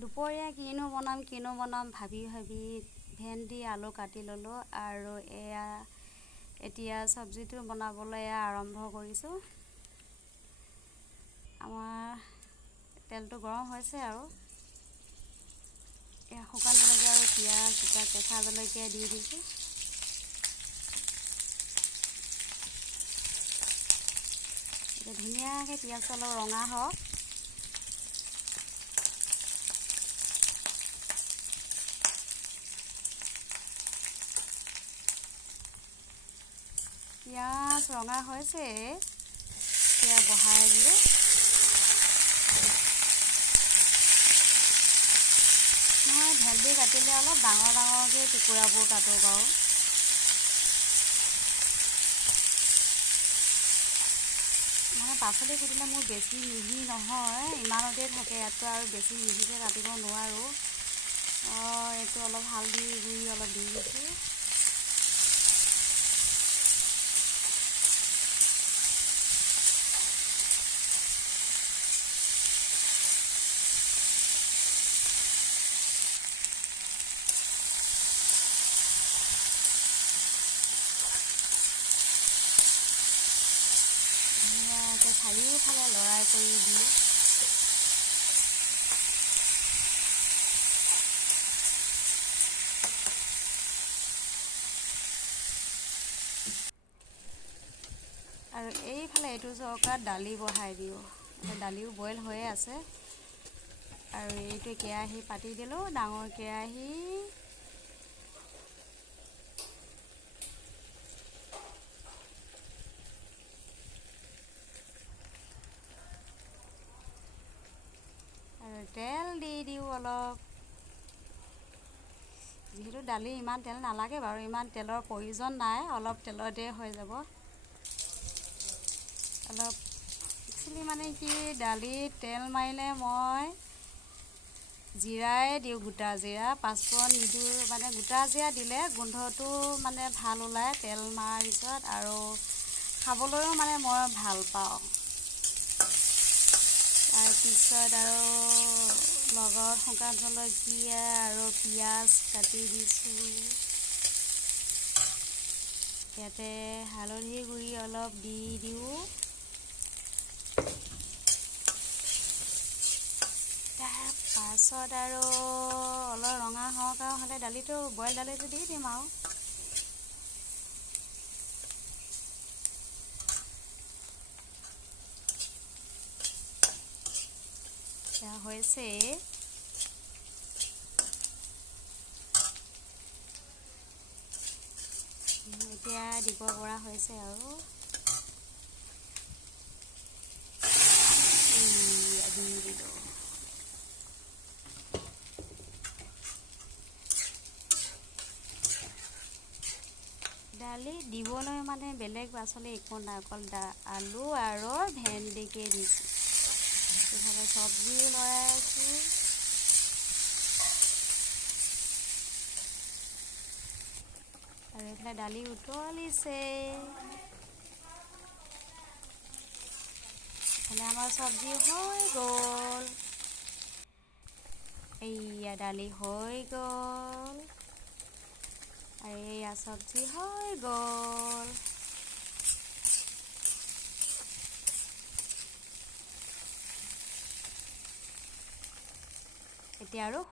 দুপৰীয়া কিনো বনাম ভাবি ভেন্দি আলু কাটি ল'লোঁ আৰু এতিয়া চব্জিটো বনাবলৈ আৰম্ভ কৰিছোঁ। আমাৰ তেলটো গৰম হৈছে আৰু শুকান জলকীয়া আৰু পিঁয়াজ দুটা কেঁচা জলকীয়া দি দিছোঁ। এতিয়া ধুনীয়াকৈ পিঁয়াজটো অলপ ৰঙা হওক। পিঁয়াজ ৰঙা হৈছে, এতিয়া বহাই দিলোঁ। মই ভেন্দি কাটিলে অলপ ডাঙৰকৈ টুকুৰাবোৰ কাটোঁ বাৰু। মানে পাচলি কুটিলে মোৰ বেছি মিহি নহয়, ইমানতে থাকে, ইয়াততো আৰু বেছি মিহিকৈ কাটিব নোৱাৰোঁ। এইটো অলপ হালধি গুড়ি অলপ দি দিছোঁ। ধুনীয়াকৈ চাৰিওফালে লৰাই কৰি দিওঁ। আৰু এইফালে এইটো চৌকাত দালি বহাই দিওঁ। দালিও বইল হৈয়ে আছে। আৰু এইটো কেৰাহী পাতি দিলোঁ, ডাঙৰ কেৰাহী। আৰু তেল দি দিওঁ অলপ। যিহেতু দালি ইমান তেল নালাগে বাৰু, ইমান তেলৰ প্ৰয়োজন নাই, অলপ তেলতে হৈ যাব। অলপ একচুৱেলি মানে কি, দালিত তেল মাৰিলে মই জিৰাই দিওঁ, গোটা জিৰা, পাঁচফোৰণ নিদিওঁ। মানে গোটা জিৰা দিলে গোন্ধটো মানে ভাল ওলায় তেল মৰাৰ পিছত, আৰু খাবলৈও মানে মই ভাল পাওঁ। তাৰপিছত আৰু লগত শুকান জলকীয়া আৰু পিঁয়াজ কাটি দিছোঁ। ইয়াতে হালধি গুড়ি অলপ দি দিওঁ। তাৰপাছত আৰু অলপ ৰঙা হওক আৰু হ'লে দালিটো বইল দালিটো দি দিম আৰু। এতিয়া হৈছে, এতিয়া দিব পৰা হৈছে আৰু দি দিলোঁ। দালি দিবলৈ মানে বেলেগ পাচলি একো নাই, অকল আলু আৰু ভেন্দিকে দিছোঁ। ইফালে চব্জিও লৰাই আছোঁ। আৰু এইফালে দালি উতলিছে। এইফালে আমাৰ চব্জি হৈ গ'ল। এইয়া দালি হৈ গ'ল, আৰু এইয়া চব্জি হৈ গ'ল। এতিয়া আৰু